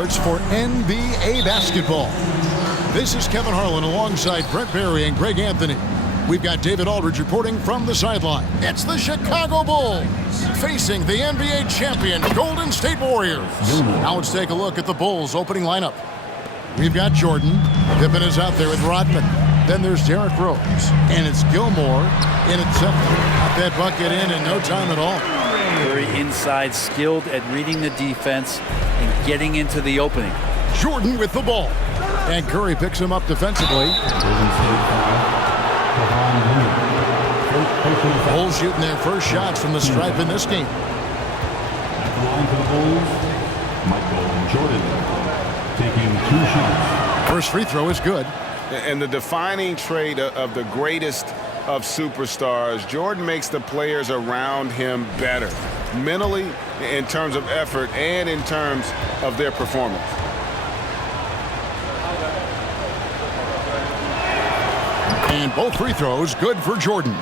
For NBA basketball. This is Kevin Harlan alongside Brent Barry and Greg Anthony. We've got David Aldridge reporting from the sideline. It's the Chicago Bulls facing the NBA champion Golden State Warriors. Now let's take a look at the Bulls opening lineup. We've got Jordan. Pippen is out there with Rodman. Then there's Derrick Rose. And it's Gilmore in at 7. Got that bucket in no time at all. Very inside, skilled at reading the defense and getting into the opening. Jordan with the ball. And Curry picks him up defensively. Bulls shooting their first shots from the stripe in this game. At the line for the Bulls, Michael Jordan taking 2 shots. First free throw is good. And the defining trait of the greatest of superstars, Jordan makes the players around him better, mentally, in terms of effort, and in terms of their performance. And both free throws good for Jordan.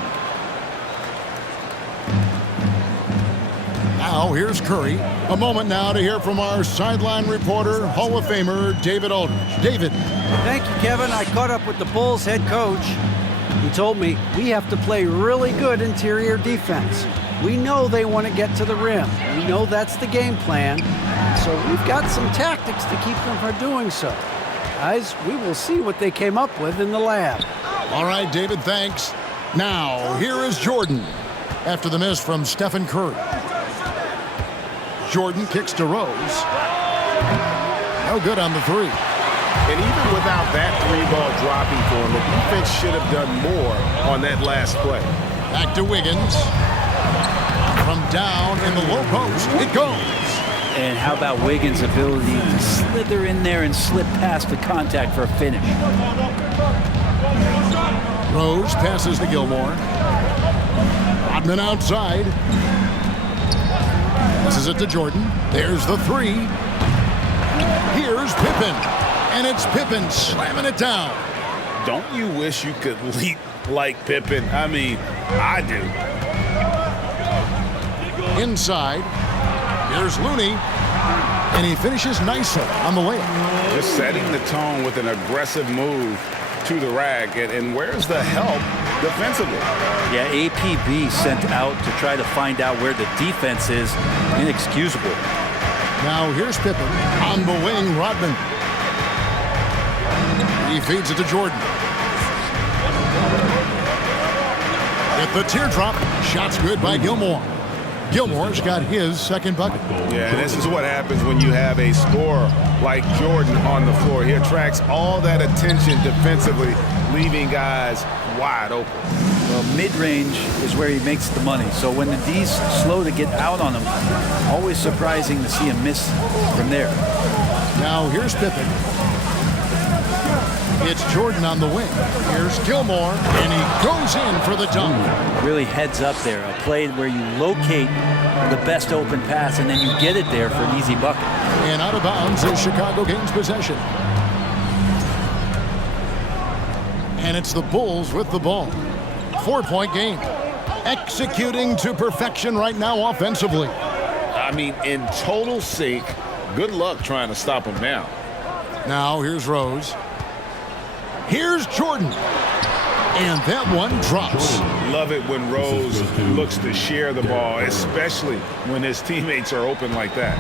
Now here's Curry. A moment now to hear from our sideline reporter, Hall of Famer David Aldridge. David. Thank you, Kevin. I caught up with the Bulls head coach. He told me we have to play really good interior defense. We know they want to get to the rim. We know that's the game plan. So we've got some tactics to keep them from doing so. Guys, we will see what they came up with in the lab. All right, David, thanks. Now, here is Jordan after the miss from Stephen Curry. Jordan kicks to Rose. No good on the 3. And even without that 3-ball dropping for him, the defense should have done more on that last play. Back to Wiggins. From down in the low post, it goes. And how about Wiggins' ability to slither in there and slip past the contact for a finish? Rose passes to Gilmore. Rodman outside. Passes it to Jordan. There's the 3. Here's Pippen. And it's Pippen slamming it down. Don't you wish you could leap like Pippen? I mean, I do. Inside. Here's Looney. And he finishes nicely on the layup. Just setting the tone with an aggressive move to the rack. And where's the help defensively? Yeah, APB sent out to try to find out where the defense is. Inexcusable. Now here's Pippen on the wing. Rodman. He feeds it to Jordan. With the teardrop. Shots good by Gilmore. Gilmore's got his second bucket. Yeah, this is what happens when you have a scorer like Jordan on the floor. He attracts all that attention defensively, leaving guys wide open. Well, mid-range is where he makes the money. So when the D's slow to get out on him, always surprising to see him miss from there. Now here's Pippen. It's Jordan on the wing. Here's Gilmore, and he goes in for the dunk. Really heads up there. A play where you locate the best open pass, and then you get it there for an easy bucket. And out of bounds as Chicago gains possession. And it's the Bulls with the ball. 4-point game. Executing to perfection right now offensively. I mean, in total sync. Good luck trying to stop him now. Now here's Rose. Here's Jordan. And that one drops. Love it when Rose looks to share the ball, especially when his teammates are open like that.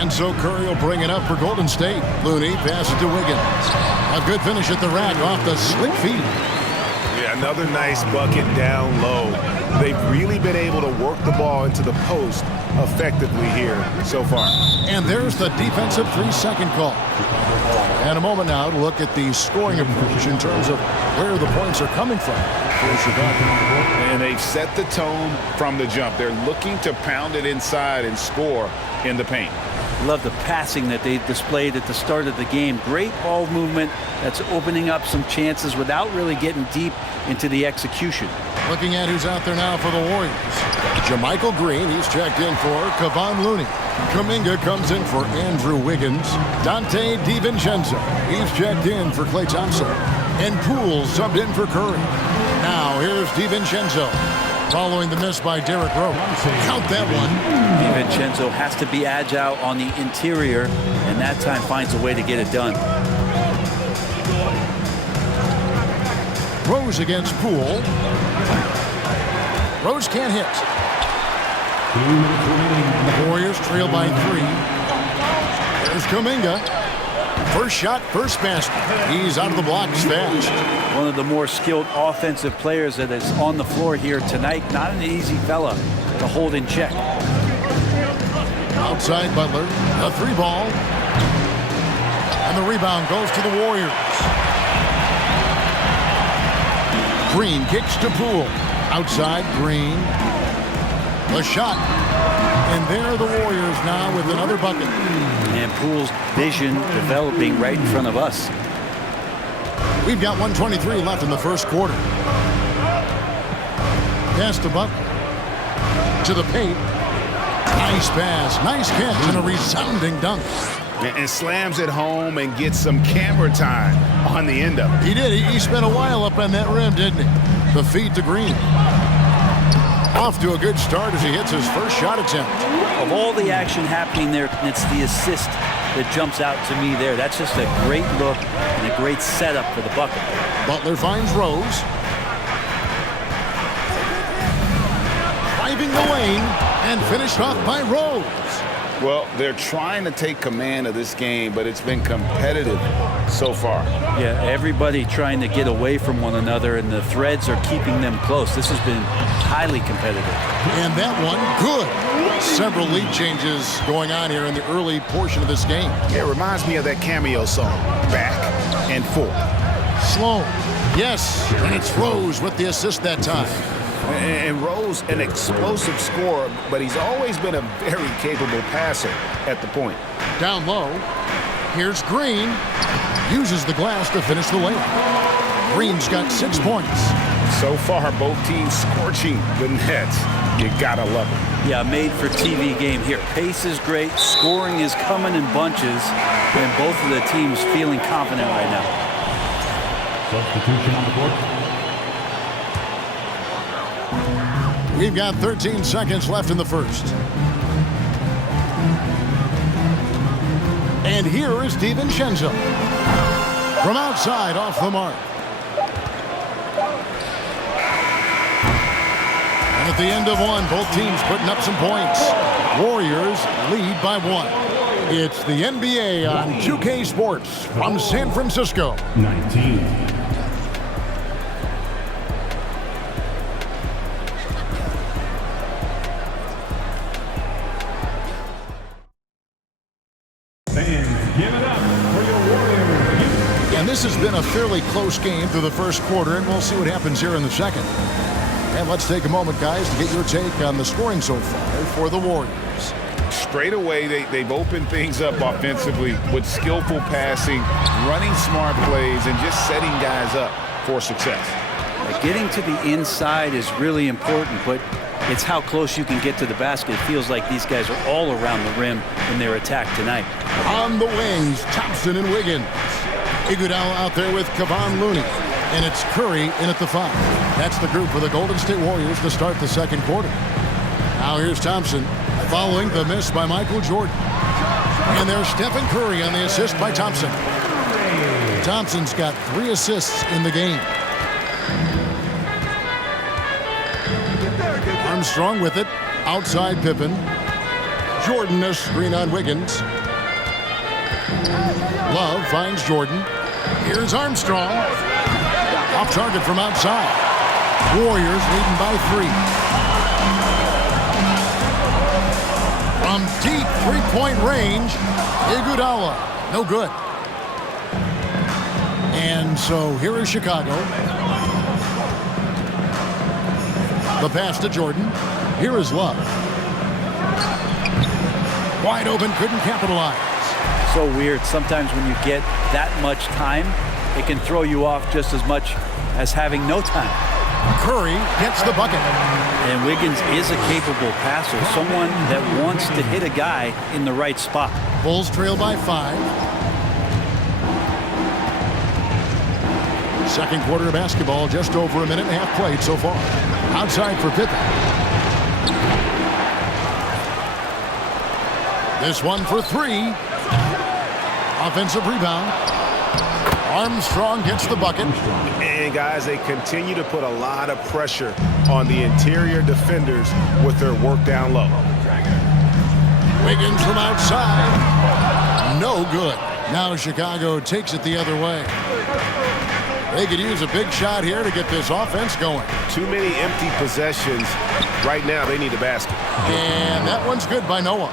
And so Curry will bring it up for Golden State. Looney passes to Wiggins. A good finish at the rack off the slick feed. Yeah, another nice bucket down low. They've really been able to work the ball into the post effectively here so far. And there's the defensive 3-second call. And a moment now to look at the scoring approach in terms of where the points are coming from for Chicago. And they've set the tone from the jump. They're looking to pound it inside and score in the paint. Love the passing that they displayed at the start of the game. Great ball movement that's opening up some chances without really getting deep into the execution. Looking at who's out there now for the Warriors. JaMychal Green, he's checked in for Kevon Looney. Kuminga comes in for Andrew Wiggins. Dante DiVincenzo, he's checked in for Klay Thompson. And Poole subbed in for Curry. Now here's DiVincenzo. following the miss by Derrick Rose. Count that one. DiVincenzo has to be agile on the interior, and that time finds a way to get it done. Rose against Poole. Rose can't hit. 2 minutes remaining. The Warriors trail by 3. There's Kuminga. First shot, first basket. He's out of the blocks fast. One of the more skilled offensive players that is on the floor here tonight. Not an easy fella to hold in check. Outside Butler, a 3-ball. And the rebound goes to the Warriors. Green kicks to Poole. Outside Green. The shot. And there are the Warriors now with another bucket. And Poole's vision developing right in front of us. We've got 1:23 left in the first quarter. Pass to Butler. To the paint. Nice pass, nice catch, and a resounding dunk. And slams it home and gets some camera time on the end of it. He did. He spent a while up on that rim, didn't he? The feed to Green. Off to a good start as he hits his first shot attempt. Of all the action happening there, it's the assist that jumps out to me there. That's just a great look and a great setup for the bucket. Butler finds Rose. Driving the lane and finished off by Rose. Well, they're trying to take command of this game, but it's been competitive so far. Yeah, everybody trying to get away from one another, and the threads are keeping them close. This has been highly competitive. And that one, good. Several lead changes going on here in the early portion of this game. It reminds me of that Cameo song, Back and Forth. Sloan, yes, and it's Rose with the assist that time. And Rose, an explosive scorer, but he's always been a very capable passer at the point. Down low, here's Green. Uses the glass to finish the layup. Green's got 6 points. So far, both teams scorching the nets. You gotta love it. Yeah, made for TV game here. Pace is great, scoring is coming in bunches, and both of the teams feeling confident right now. Substitution on the court. We've got 13 seconds left in the first. And here is DiVincenzo. From outside, off the mark. And at the end of one, both teams putting up some points. Warriors lead by 1. It's the NBA on 2K Sports from San Francisco. 19. And this has been a fairly close game through the first quarter, and we'll see what happens here in the second. And let's take a moment, guys, to get your take on the scoring so far for the Warriors. Straight away, they've opened things up offensively with skillful passing, running smart plays, and just setting guys up for success. Getting to the inside is really important, but it's how close you can get to the basket. It feels like these guys are all around the rim in their attack tonight. On the wings, Thompson and Wiggins. Iguodala out there with Kevon Looney. And it's Curry in at the 5. That's the group for the Golden State Warriors to start the second quarter. Now here's Thompson following the miss by Michael Jordan. And there's Stephen Curry on the assist by Thompson. Thompson's got 3 assists in the game. Armstrong with it. Outside Pippen. Jordan a screen on Wiggins. Love finds Jordan. Here's Armstrong. Off target from outside. Warriors leading by 3. From deep three-point range, Iguodala. No good. And so here is Chicago. The pass to Jordan. Here is Love. Wide open, couldn't capitalize. So weird. Sometimes when you get that much time, it can throw you off just as much as having no time. Curry gets the bucket. And Wiggins is a capable passer, someone that wants to hit a guy in the right spot. Bulls trail by 5. Second quarter of basketball, just over a minute and a half played so far. Outside for Pippen. This one for three. Offensive rebound. Armstrong gets the bucket. And guys, they continue to put a lot of pressure on the interior defenders with their work down low. Wiggins from outside. No good. Now Chicago takes it the other way. They could use a big shot here to get this offense going. Too many empty possessions. Right now, they need a basket. And that one's good by Noah.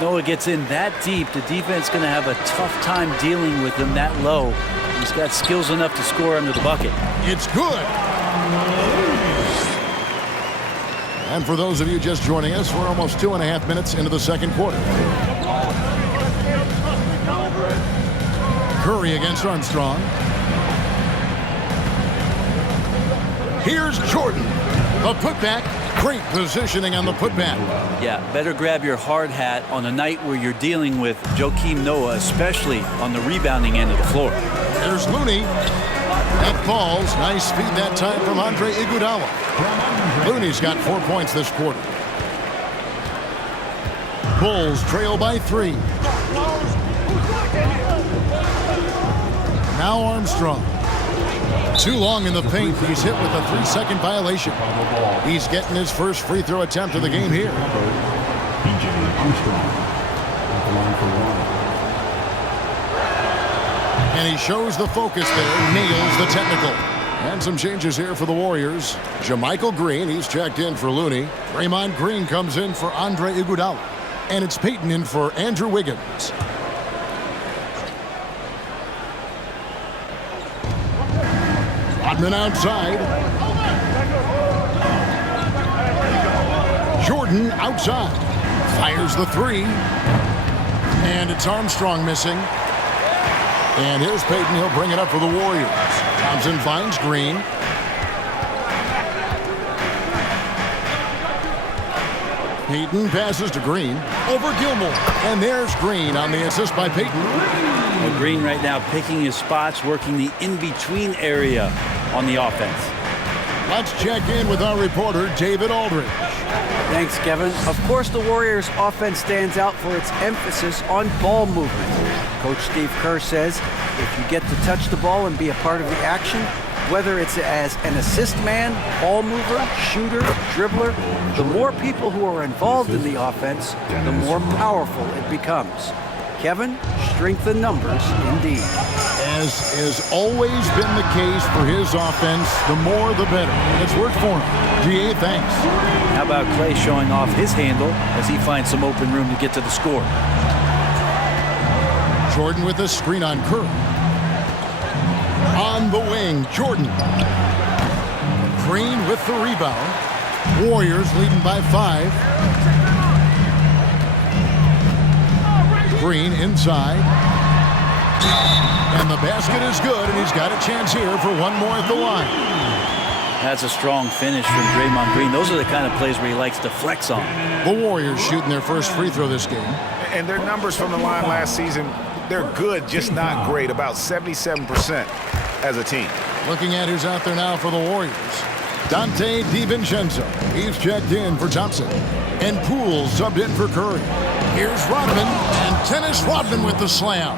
Noah gets in that deep, the defense going to have a tough time dealing with him that low. He's got skills enough to score under the bucket. It's good. And for those of you just joining us, we're almost 2.5 minutes into the second quarter. Curry against Armstrong. Here's Jordan. The putback. Great positioning on the putback. Yeah, better grab your hard hat on a night where you're dealing with Joakim Noah, especially on the rebounding end of the floor. There's Looney. That falls. Nice feed that time from Andre Iguodala. Looney's got 4 points this quarter. Bulls trail by 3. Now Armstrong. Too long in the paint. He's hit with a 3-second violation. He's getting his first free throw attempt of the game here. P.J. Armstrong at the line for one. And he shows the focus there. Nails the technical. And some changes here for the Warriors. JaMychal Green, he's checked in for Looney. Draymond Green comes in for Andre Iguodala. And it's Payton in for Andrew Wiggins. Rodman outside. Jordan outside. Fires the 3. And it's Armstrong missing. And here's Payton. He'll bring it up for the Warriors. Thompson finds Green. Payton passes to Green. Over Gilmore. And there's Green on the assist by Payton. Well, Green right now picking his spots, working the in-between area on the offense. Let's check in with our reporter, David Aldridge. Thanks, Kevin. Of course, the Warriors' offense stands out for its emphasis on ball movement. Coach Steve Kerr says if you get to touch the ball and be a part of the action, whether it's as an assist man, ball mover, shooter, dribbler, the more people who are involved in the offense, the more powerful it becomes. Kevin, strength in numbers indeed. As has always been the case for his offense, the more the better. It's worked for him. GA, thanks. How about Clay showing off his handle as he finds some open room to get to the score? Jordan with a screen on Curry. On the wing, Jordan. Green with the rebound. Warriors leading by 5. Green inside. And the basket is good, and he's got a chance here for one more at the line. That's a strong finish from Draymond Green. Those are the kind of plays where he likes to flex on. The Warriors shooting their first free throw this game. And their numbers from the line last season, they're good, just not great. About 77% as a team. Looking at who's out there now for the Warriors. Dante DiVincenzo. He's checked in for Thompson. And Poole subbed in for Curry. Here's Rodman. And Dennis Rodman with the slam.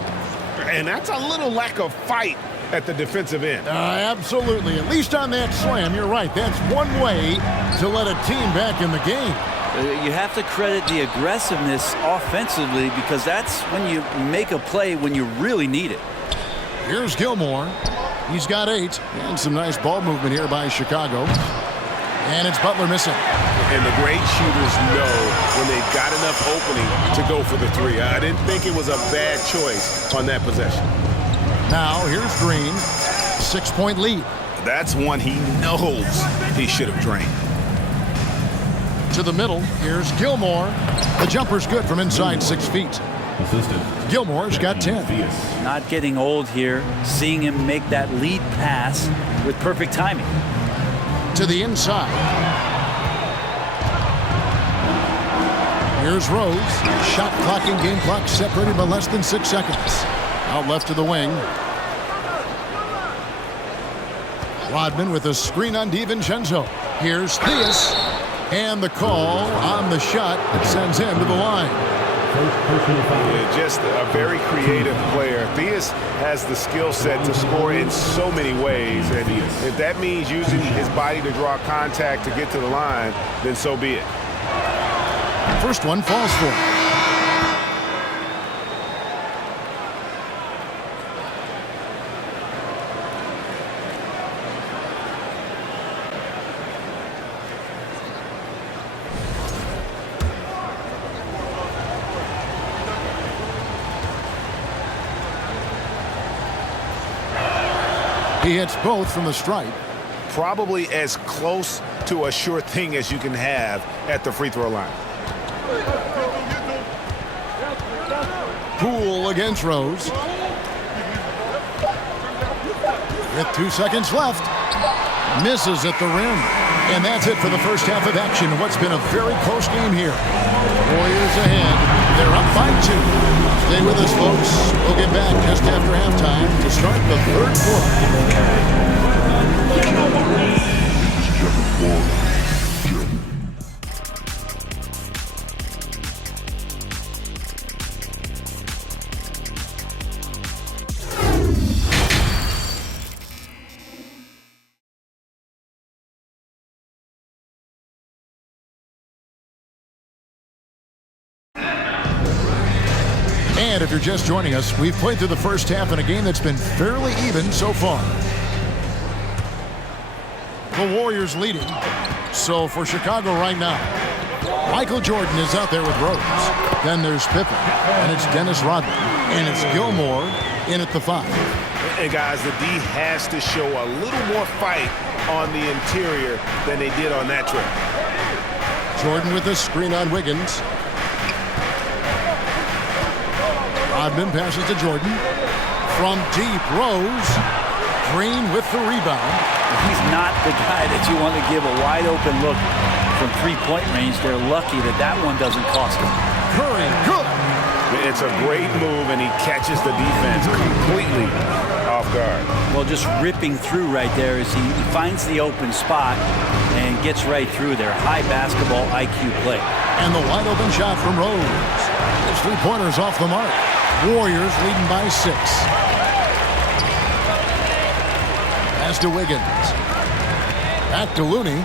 And that's a little lack of fight at the defensive end. Absolutely. At least on that slam, you're right. That's one way to let a team back in the game. You have to credit the aggressiveness offensively because that's when you make a play when you really need it. Here's Gilmore. He's got 8. And some nice ball movement here by Chicago. And it's Butler missing. And the great shooters know when they've got enough opening to go for the 3. I didn't think it was a bad choice on that possession. Now here's Green. 6-point lead. That's one he knows he should have drained. To the middle, here's Gilmore. The jumper's good from inside 6 feet. Assistant. Gilmore's got 10. Not getting old here, seeing him make that lead pass with perfect timing. To the inside. Here's Rose. Shot clock and game clock separated by less than 6 seconds. Out left to the wing. Rodman with a screen on DiVincenzo. Here's Theus. And the call on the shot that sends him to the line. Yeah, just a very creative player. Theus has the skill set to score in so many ways. And if that means using his body to draw contact to get to the line, then so be it. First one falls for him. He hits both from the stripe. Probably as close to a sure thing as you can have at the free throw line. Poole against Rose. With 2 seconds left. Misses at the rim. And that's it for the first half of action. What's been a very close game here. Warriors ahead. They're up by 2. Stay with us, folks. We'll get back just after halftime to start the third quarter. And if you're just joining us, we've played through the first half in a game that's been fairly even so far. The Warriors leading. So for Chicago right now, Michael Jordan is out there with Rose. Then there's Pippen, and it's Dennis Rodman, and it's Gilmore in at the 5. And guys, the D has to show a little more fight on the interior than they did on that trip. Jordan with the screen on Wiggins. Rodman passes to Jordan. From deep, Rose. Green with the rebound. He's not the guy that you want to give a wide open look from three-point range. They're lucky that that one doesn't cost them. Curry, good. It's a great move, and he catches the defense completely off guard. Well, just ripping through right there as he finds the open spot and gets right through there. High basketball IQ play. And the wide open shot from Rose. His three-pointers off the mark. Warriors leading by 6. Pass to Wiggins. Back to Looney.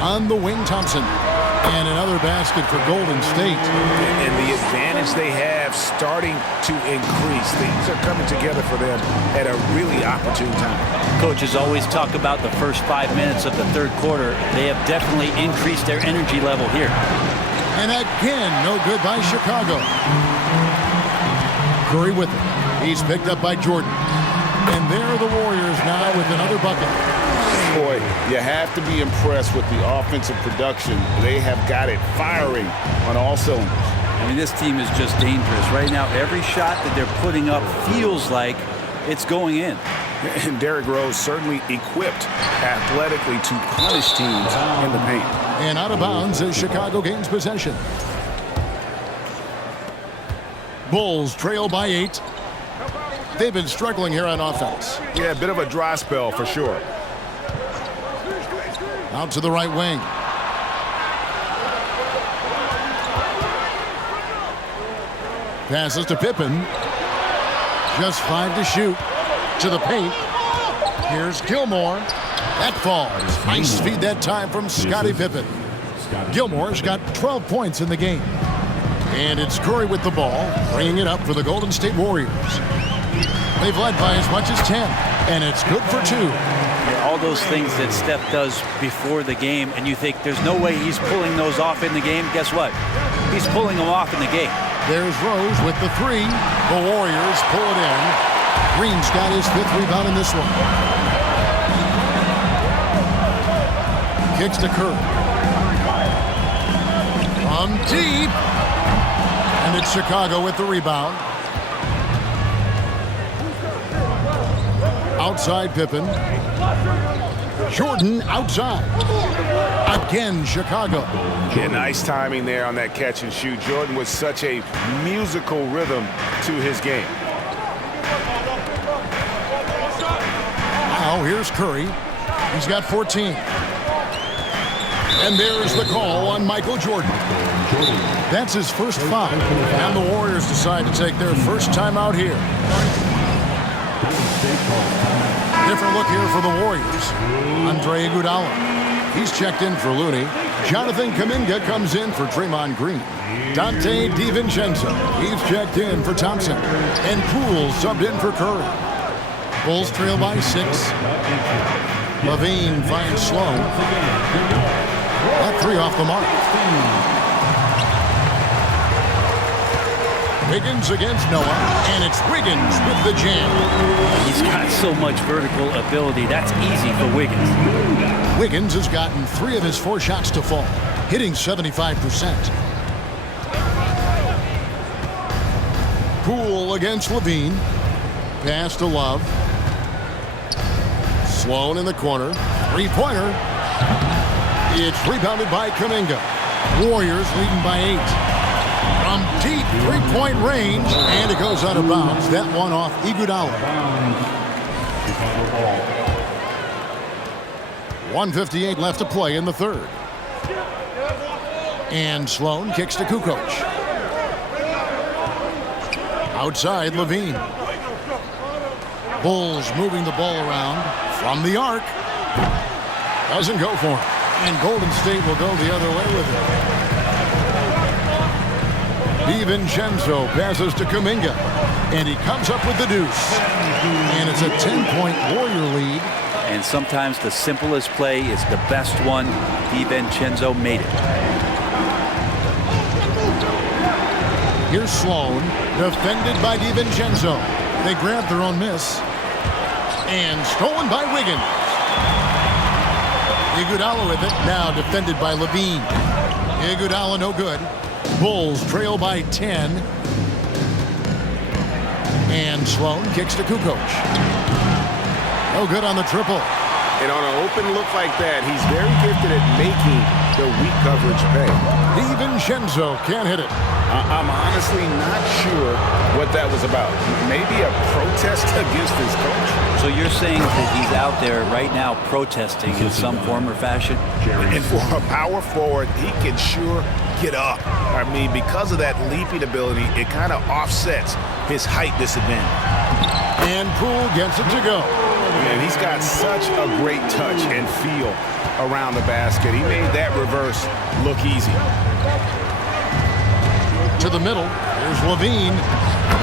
On the wing, Thompson. And another basket for Golden State. And the advantage they have starting to increase. Things are coming together for them at a really opportune time. Coaches always talk about the first 5 minutes of the third quarter. They have definitely increased their energy level here. And again, no good by Chicago. Curry with it. He's picked up by Jordan. And there are the Warriors now with another bucket. Boy, you have to be impressed with the offensive production. They have got it firing on all cylinders. I mean, this team is just dangerous. Right now, every shot that they're putting up feels like it's going in. And Derrick Rose certainly equipped athletically to punish teams in the paint. And out of bounds as Chicago gains possession. Bulls trail by 8. They've been struggling here on offense. Yeah, a bit of a dry spell for sure. Out to the right wing. Passes to Pippen. Just 5 to shoot. To the paint. Here's Gilmore. That falls. Nice feed that time from Scottie Pippen. Gilmore's got 12 points in the game. And it's Curry with the ball, bringing it up for the Golden State Warriors. They've led by as much as 10, and it's good for 2. Yeah, all those things that Steph does before the game, and you think there's no way he's pulling those off in the game. Guess what? He's pulling them off in the game. There's Rose with the 3. The Warriors pull it in. Green's got his 5th rebound in this one. Kicks to Curry. From deep. And it's Chicago with the rebound. Outside Pippen. Jordan outside. Again, Chicago. Yeah, nice timing there on that catch and shoot. Jordan with such a musical rhythm to his game. Now here's Curry. He's got 14. And there's the call on Michael Jordan. That's his first foul. And the Warriors decide to take their first timeout here. Different look here for the Warriors. Andre Iguodala. He's checked in for Looney. Jonathan Kuminga comes in for Draymond Green. Dante DiVincenzo. He's checked in for Thompson. And Poole subbed in for Curry. Bulls trail by 6. Levine finds Sloan. That 3 off the mark. Wiggins against Noah, and it's Wiggins with the jam. He's got so much vertical ability. That's easy for Wiggins. Wiggins has gotten 3 of his 4 shots to fall, hitting 75%. Poole against Levine. Pass to Love. Sloan in the corner. 3-pointer. It's rebounded by Kuminga. Warriors leading by 8. From deep 3-point range, and it goes out of bounds. That one off Iguodala. 1:58 left to play in the third. And Sloan kicks to Kukoc. Outside, Levine. Bulls moving the ball around from the arc. Doesn't go for him. And Golden State will go the other way with it. DiVincenzo passes to Kuminga. And he comes up with the deuce. And it's a 10-point Warrior lead. And sometimes the simplest play is the best one. DiVincenzo made it. Here's Sloan, defended by DiVincenzo. They grab their own miss. And stolen by Wiggins. Iguodala with it, now defended by Levine. Iguodala no good. Bulls trail by 10. And Sloan kicks to Kukoc. No good on the triple. And on an open look like that, he's very gifted at making the weak coverage pay. DiVincenzo can't hit it. I'm honestly not sure what that was about. Maybe a protest against his coach. So you're saying that he's out there right now protesting in some form or fashion? And for a power forward, he can sure get up. I mean, because of that leaping ability, it kind of offsets his height disadvantage. And Poole gets it to go. And he's got such a great touch and feel around the basket. He made that reverse look easy. To the middle, here's Levine.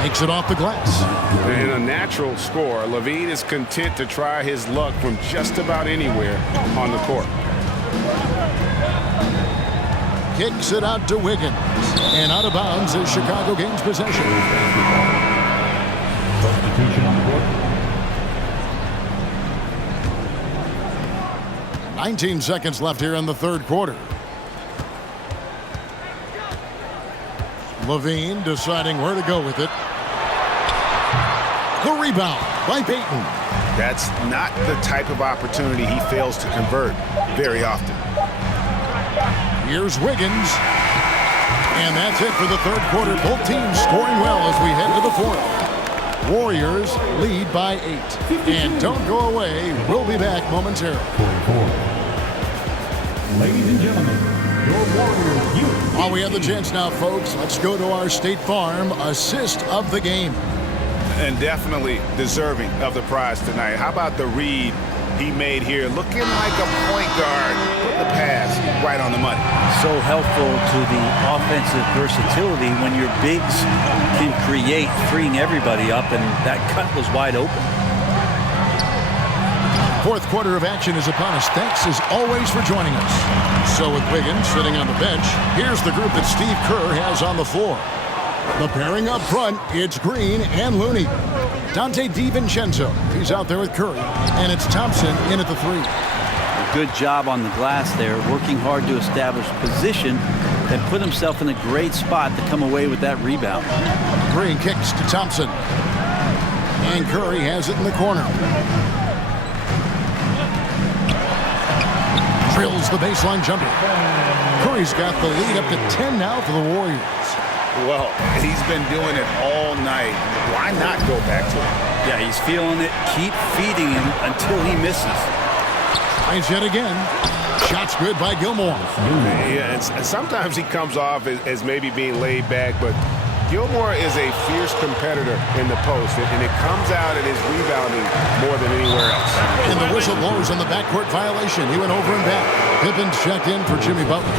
Makes it off the glass. And a natural score. Levine is content to try his luck from just about anywhere on the court. Kicks it out to Wiggins. And out of bounds as Chicago gains possession. Substitution on the court. 19 seconds left here in the third quarter. Levine deciding where to go with it. The rebound by Payton. That's not the type of opportunity he fails to convert very often. Here's Wiggins. And that's it for the third quarter. Both teams scoring well as we head to the fourth. Warriors lead by 8. And don't go away. We'll be back momentarily. 44. Ladies and gentlemen, your Warriors youth. While we have the chance now, folks, let's go to our State Farm assist of the game. And definitely deserving of the prize tonight. How about the read he made here? Looking like a point guard. Put the pass right on the money. So helpful to the offensive versatility when your bigs can create, freeing everybody up, and that cut was wide open. Fourth quarter of action is upon us. Thanks as always for joining us. So with Wiggins sitting on the bench, here's the group that Steve Kerr has on the floor. The pairing up front, it's Green and Looney. Dante DiVincenzo, he's out there with Curry. And it's Thompson in at the 3. Good job on the glass there, working hard to establish position and put himself in a great spot to come away with that rebound. Green kicks to Thompson. And Curry has it in the corner. Drills the baseline jumper. Curry's got the lead up to 10 now for the Warriors. Well, he's been doing it all night. Why not go back to it? Yeah, he's feeling it. Keep feeding him until he misses. Tries yet again. Shot's good by Gilmore. Yeah, and sometimes he comes off as maybe being laid back, but Gilmore is a fierce competitor in the post, and it comes out in his rebounding more than anywhere else. And the whistle blows on the backcourt violation. He went over and back. Pippin's checked in for Jimmy Butler.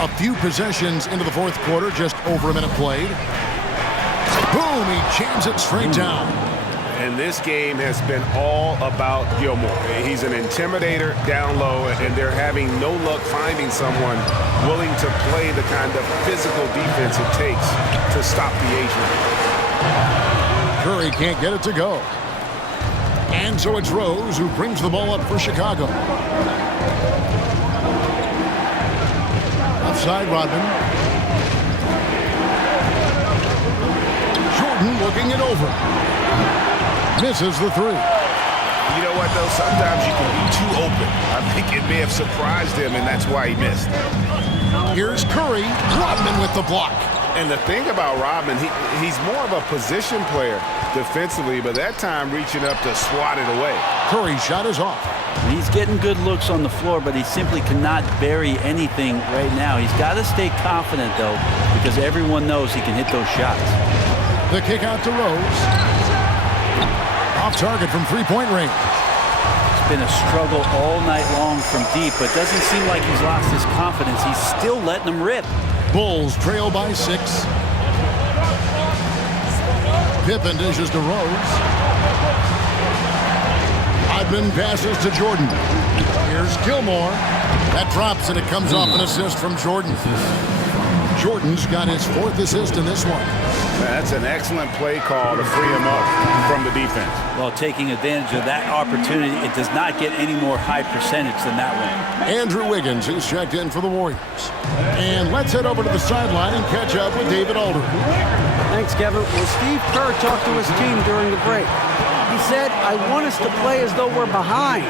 A few possessions into the fourth quarter, just over a minute played. Boom, he jams it straight down. And this game has been all about Gilmore. He's an intimidator down low, and they're having no luck finding someone willing to play the kind of physical defense it takes to stop the Asian. Curry can't get it to go. And so it's Rose who brings the ball up for Chicago. Offside Rodman. Jordan looking it over. Misses the three. You know what, though? Sometimes you can be too open. I think it may have surprised him, and that's why he missed. Here's Curry. Rodman with the block. And the thing about Rodman, he's more of a position player defensively, but that time reaching up to swat it away. Curry's shot is off. He's getting good looks on the floor, but he simply cannot bury anything right now. He's got to stay confident, though, because everyone knows he can hit those shots. The kick out to Rose. Off target from three-point range. It's been a struggle all night long from deep, but doesn't seem like he's lost his confidence. He's still letting them rip. Bulls trail by 6. Pippen dishes to Rose. Rodman passes to Jordan. Here's Gilmore. That drops, and it comes off an assist from Jordan. Jordan's got his 4th assist in this one. That's an excellent play call to free him up from the defense. Well, taking advantage of that opportunity, it does not get any more high percentage than that one. Andrew Wiggins is checked in for the Warriors. And let's head over to the sideline and catch up with David Aldridge. Thanks, Kevin. Well, Steve Kerr talked to his team during the break. He said, I want us to play as though we're behind.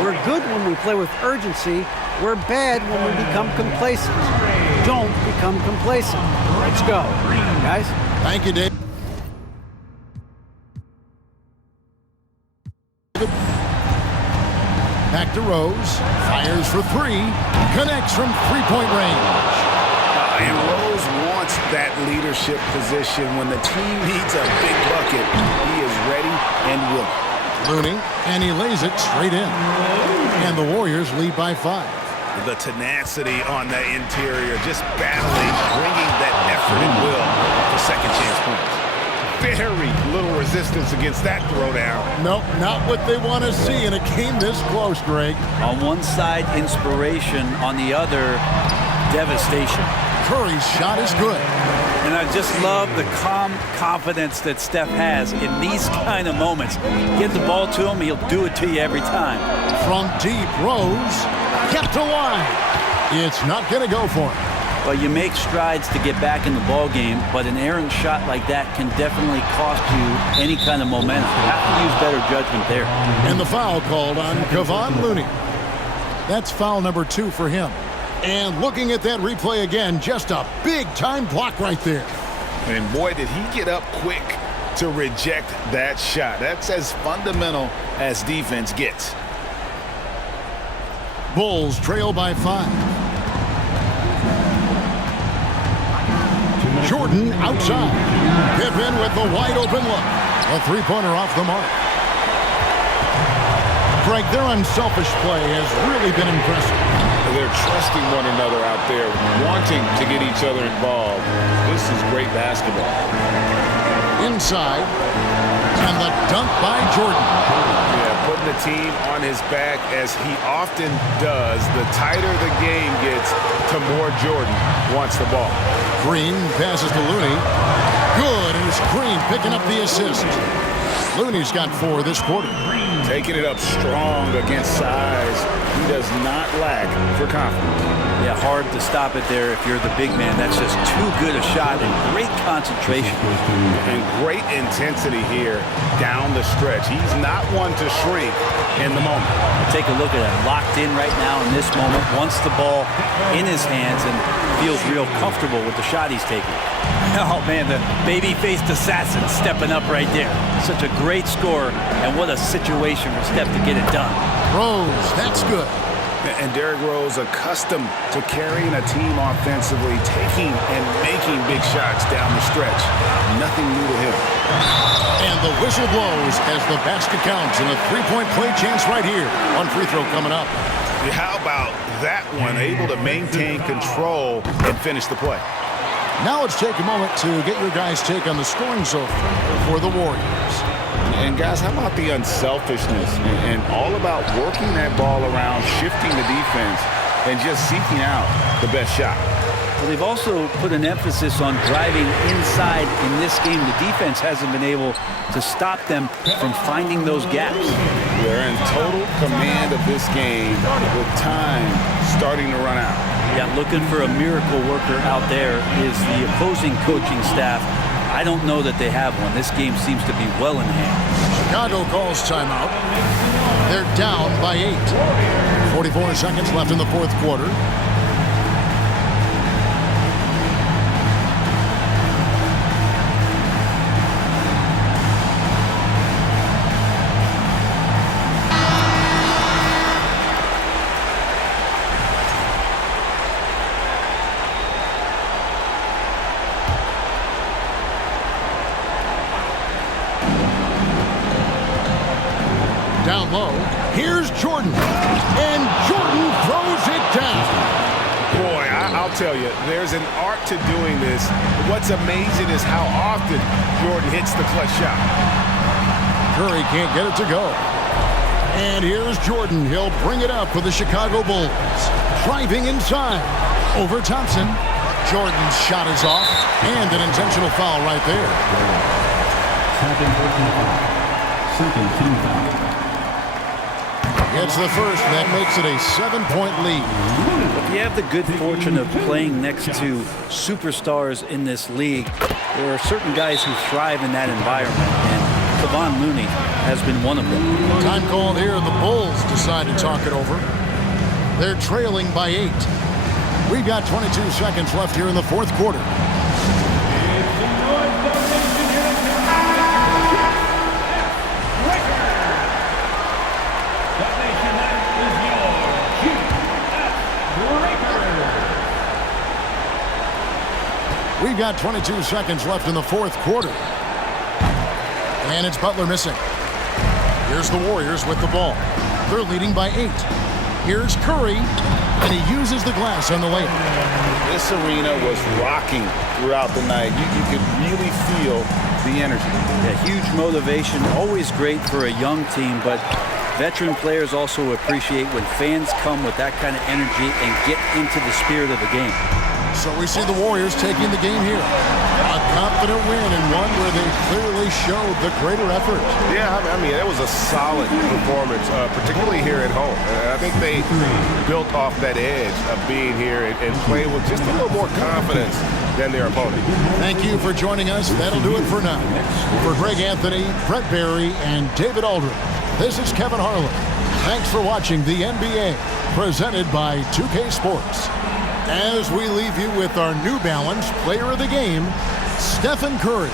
We're good when we play with urgency. We're bad when we become complacent. Don't become complacent. Let's go, guys. Thank you, Dave. Back to Rose. Fires for 3. Connects from three-point range. And Rose wants that leadership position. When the team needs a big bucket, he is ready and willing. Looney, and he lays it straight in. And the Warriors lead by 5. The tenacity on the interior, just battling, bringing that effort and will for second chance points. Very little resistance against that throwdown. Nope, not what they want to see in a game this close, Greg. On one side, inspiration. On the other, devastation. Curry's shot is good. And I just love the calm confidence that Steph has in these kind of moments. Get the ball to him, he'll do it to you every time. From deep, Rose kept alive. It's not going to go for him. Well, you make strides to get back in the ball game, but an errant shot like that can definitely cost you any kind of momentum. You have to use better judgment there. And the foul called on Kevon Looney. That's foul number 2 for him. And looking at that replay again, just a big-time block right there. And boy, did he get up quick to reject that shot. That's as fundamental as defense gets. Bulls trail by 5. Jordan outside. Pippen with the wide-open look. A three-pointer off the mark. Greg, their unselfish play has really been impressive. They're trusting one another out there, wanting to get each other involved. This is great basketball. Inside. And the dunk by Jordan. Yeah, putting the team on his back as he often does. The tighter the game gets, the more Jordan wants the ball. Green passes to Looney. Good, and it's Green picking up the assist. Looney's got 4 this quarter. Taking it up strong against size. He does not lack for confidence. Yeah, hard to stop it there if you're the big man. That's just too good a shot and great concentration. And great intensity here down the stretch. He's not one to shrink in the moment. Take a look at him, locked in right now in this moment, wants the ball in his hands and feels real comfortable with the shot he's taking. Oh man, the baby-faced assassin stepping up right there. Such a great score, and what a situation for Steph to get it done. Rose, that's good. And Derrick Rose, accustomed to carrying a team offensively, taking and making big shots down the stretch. Nothing new to him. And the whistle blows as the basket counts, and a three-point play chance right here. One free throw coming up. How about that one? Able to maintain control and finish the play. Now let's take a moment to get your guys' take on the scoring so far for the Warriors. And guys, how about the unselfishness and all about working that ball around, shifting the defense, and just seeking out the best shot? Well, they've also put an emphasis on driving inside in this game. The defense hasn't been able to stop them from finding those gaps. They're in total command of this game with time starting to run out. Yeah, looking for a miracle worker out there is the opposing coaching staff. I don't know that they have one. This game seems to be well in hand. Chicago calls timeout. They're down by 8. 44 seconds left in the fourth quarter. Down low, here's Jordan, and Jordan throws it down. Boy, I'll tell you, there's an art to doing this. What's amazing is how often Jordan hits the clutch shot. Curry can't get it to go. And here's Jordan. He'll bring it up for the Chicago Bulls. Driving inside, over Thompson. Jordan's shot is off, and an intentional foul right there. Second team foul. It's the first, that makes it a 7-point lead. If you have the good fortune of playing next to superstars in this league, there are certain guys who thrive in that environment, and Kevon Looney has been one of them. Time called here. The Bulls decide to talk it over. They're trailing by 8. We've got 22 seconds left here in the fourth quarter. We've got 22 seconds left in the fourth quarter. And it's Butler missing. Here's the Warriors with the ball. They're leading by 8. Here's Curry, and he uses the glass on the layup. This arena was rocking throughout the night. You could really feel the energy. Yeah, huge motivation, always great for a young team, but veteran players also appreciate when fans come with that kind of energy and get into the spirit of the game. So we see the Warriors taking the game here. A confident win, and one where they clearly showed the greater effort. Yeah, I mean, that was a solid performance, particularly here at home. I think they built off that edge of being here and playing with just a little more confidence than their opponent. Thank you for joining us. That'll do it for now. For Greg Anthony, Brett Barry, and David Aldridge, this is Kevin Harlan. Thanks for watching the NBA, presented by 2K Sports. As we leave you with our New Balance Player of the Game, Stephen Curry.